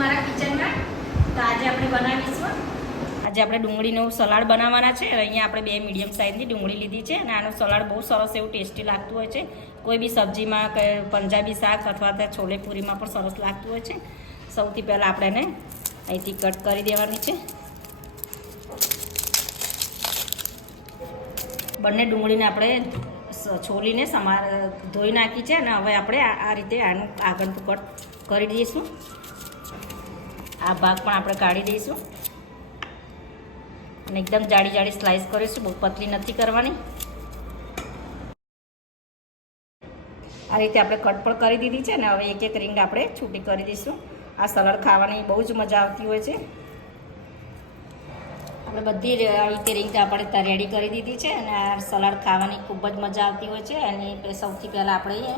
મારા કિચનમાં. તો આજે આપણે બનાવીશું. આજે આપણે ડુંગળીનું સલાડ બનાવવાના છે. અહીંયા આપણે બે મીડિયમ સાઇઝની ડુંગળી લીધી છે અને આનું સલાડ બહુ સરસ એવું ટેસ્ટી લાગતું હોય છે. કોઈ બી સબ્જીમાં કે પંજાબી શાક અથવા તો છોલેપુરીમાં પણ સરસ લાગતું હોય છે. સૌથી પહેલાં આપણે એને અહીંથી કટ કરી દેવાની છે. બંને ડુંગળીને આપણે છોલીને સમાર ધોઈ નાખી છે અને હવે આપણે આ રીતે આનું આગળનું કટ કરી દઈશું. આ ભાગ પણ આપણે કાઢી દઈશું. અને એકદમ જાડી જાડી સ્લાઇસ કરીશું, બહુ પતલી નથી કરવાની. આ રીતે આપણે કટ પણ કરી દીધી છે ને હવે એક એક રીંગ આપણે છૂટી કરી દઈશું. આ સલાડ ખાવાની બહુ જ મજા આવતી હોય છે. આપણે બધી રીતે રીંગ આપણે રેડી કરી દીધી છે અને આ સલાડ ખાવાની ખૂબ જ મજા આવતી હોય છે. અને સૌથી પહેલાં આપણે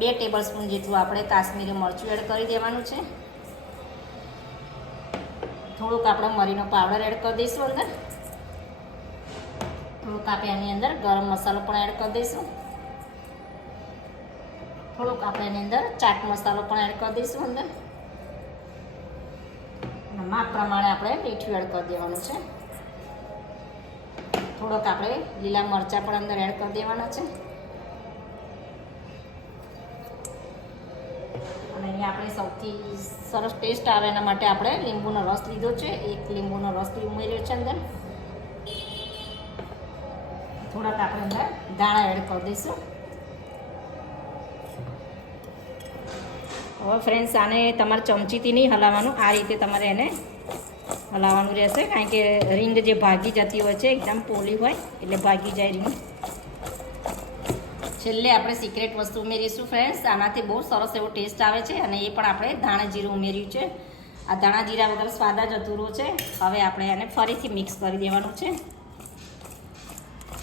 બે ટેબલ સ્પૂન જેટલું આપણે કાશ્મીરી મરચું એડ કરી દેવાનું છે. થોડુંક આપણે મરીનો પાવડર એડ કરી દઈશું અંદર. થોડુંક આપણે એની અંદર ગરમ મસાલો પણ એડ કરી દઈશું. થોડુંક આપણે એની અંદર ચાટ મસાલો પણ એડ કરી દઈશું અંદર. માપ પ્રમાણે આપણે મીઠું એડ કરી દેવાનું છે. થોડોક આપણે લીલા મરચાં પણ અંદર એડ કરી દેવાના છે. અને અહીંયા આપણે સૌથી સરસ ટેસ્ટ આવે એના માટે આપણે લીંબુનો રસ લીધો છે. એક લીંબુનો રસ ઉમેર્યો છે અંદર. થોડાક આપણે અંદર દાણા એડ કરી દઈશું. હવે ફ્રેન્ડ્સ આને તમારે ચમચીથી નહીં હલાવવાનું, આ રીતે તમારે એને હલાવવાનું રહેશે. કારણ કે રીંગ જે ભાગી જતી હોય છે, એકદમ પોલી હોય, એટલે ભાગી જાય રીંગ. છેલ્લે આપણે સિક્રેટ વસ્તુ ઉમેરીશું ફ્રેન્ડ્સ આનાથી બહુ સરસ એવો ટેસ્ટ આવે છે અને એ પણ આપણે ધાણા જીરું ઉમેર્યું છે. આ ધાણા જીરા વગર સ્વાદ જ અધૂરો છે. હવે આપણે એને ફરીથી મિક્સ કરી દેવાનું છે.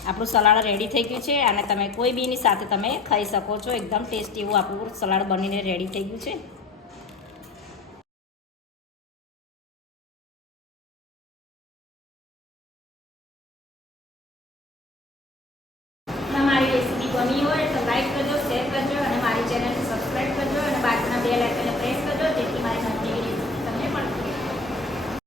આપણું સલાડ રેડી થઈ ગયું છે અને તમે કોઈ બીની સાથે તમે ખાઈ શકો છો. એકદમ ટેસ્ટી એવું આપણું સલાડ બનીને રેડી થઈ ગયું છે.